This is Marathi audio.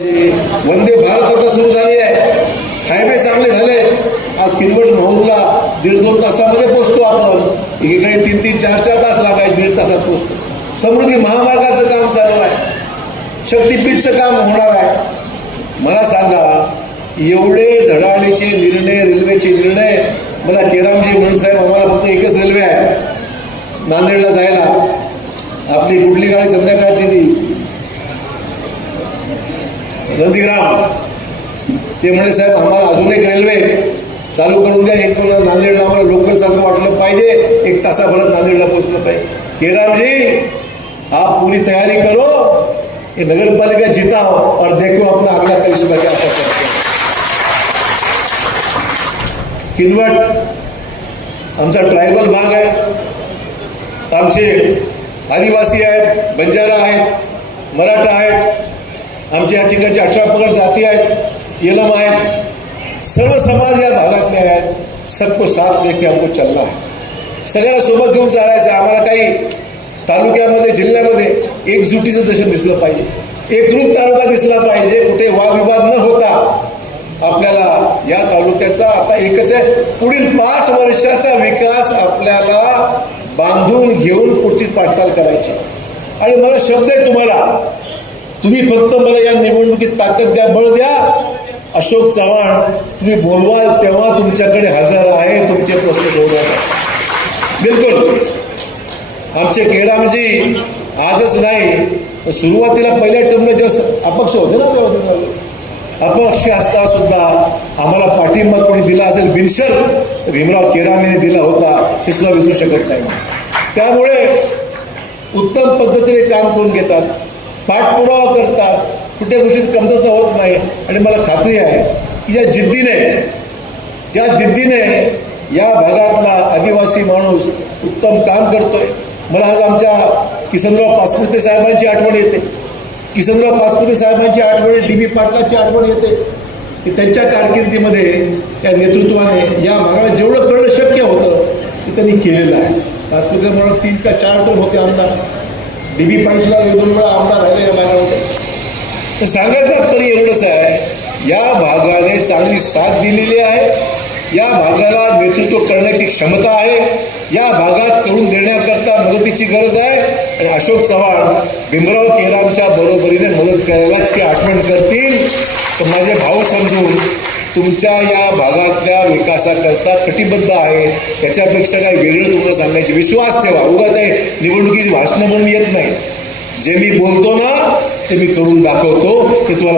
वंदे भारत आता सुरू झाली आहे. हायवे चांगले झाले. आज किनवट भाऊला दीड दोन तासामध्ये पोहोचतो आपण. एकीकडे तीन तीन चार चार तास लागायचे दीड तासात पोहोचतो समृद्धी महामार्गाचं काम चालू आहे. शक्तीपीठचं काम होणार आहे. मला सांगा एवढे धडाडीचे निर्णय रेल्वेचे निर्णय मला केरामजी म्हणून साहेब आम्हाला फक्त एकच रेल्वे आहे. नांदेडला जायला. आपली कुठली गाडी संध्याकाळची ती नंदीग्राम ते म्हणे साहेब आम्हाला अजून एक रेल्वे चालू करून द्या. एक कोण नांदेडला आम्हाला लोकल चालू वाटलं पाहिजे. एक तासाभरात नांदेडला पोहोचलं पाहिजे. केरामजी आप पूरी तैयारी करो. ये नगर पालिका जीता हो और देखो अपना अगला करिश्मा क्या कर सकते किनवट आमचा ट्रायबल भाग आहे. आमचे आदिवासी आहेत बंजारा आहेत मराठा आहेत. आमच्या या ठिकाणचे अठरा पगड जाती आहेत येलम आहेत सर्व समाज या भागातले आहेत सबको साथ लेके हमको चलना है. सगळ्यांना सोबत घेऊन चालायचं आम्हाला काही तालुक्यामध्ये जिल्ह्यामध्ये एकजुटीचं दर्शन दिसलं पाहिजे. एकरूप तालुका दिसला पाहिजे. कुठे वादविवाद न होता आपल्याला या तालुक्याचा आता एकच आहे. पुढील पाच वर्षाचा विकास आपल्याला बांधून घेऊन पुढची पाठचाल करायची. आणि मला शब्द आहे तुम्हाला. तुम्ही फक्त मला या निवडणुकीत ताकद द्या बळ द्या. अशोक चव्हाण तुम्ही बोलवाल तेव्हा तुमच्याकडे हजर आहे तुमचे प्रश्न सोडवणार बिलकुल. आमचे केरामजी आजच नाही सुरुवातीला पहिल्या टर्मला जेव्हा अपक्ष होते ना अपक्ष असता सुद्धा आम्हाला पाठिंबा कोणी दिला असेल बिनशर भीमराव केरामेने दिला होता हे सुद्धा विसरू शकत नाही. त्यामुळे उत्तम पद्धतीने काम करून घेतात. पाठपुरावा करतात. कुठल्या गोष्टीची कमतरता होत नाही. आणि मला खात्री आहे की ज्या जिद्दीने ज्या जिद्दीने या भागातला आदिवासी माणूस उत्तम काम करतोय मला आज आमच्या किसनराव पासपुते साहेबांची आठवण येते. किसनराव पासपुते साहेबांची आठवण डी बी पाटलाची आठवण येते. की त्यांच्या कारकिर्दीमध्ये त्या नेतृत्वाने या भागाला जेवढं करणं शक्य होतं ते त्यांनी केलेलं आहे. पासपुते म्हणून तीन का चार टोन होते आमदार. बी पाटीलला दोन वेळा आमदार राहिले या भागामध्ये. तर सांगायचं तरी एवढंच आहे या भागाने चांगली साथ दिलेली आहे. या भागाला नेतृत्व करण्याची क्षमता आहे. या भागात करून देण्याकरता मदतीची गरज आहे. आणि अशोक चव्हाण भीमराव केरामच्या बरोबरीने मदत करायला ते आठवण करतील. तर माझे भाऊ समजून तुमच्या या भागातल्या विकासाकरता कटिबद्ध आहे. त्याच्यापेक्षा काही वेगळं तुम्हाला सांगायचे विश्वास ठेवा. उगाच आहे निवडणुकीची भाषणं म्हणून येत नाही. जे मी बोलतो ना ते मी करून दाखवतो. ते तुम्हाला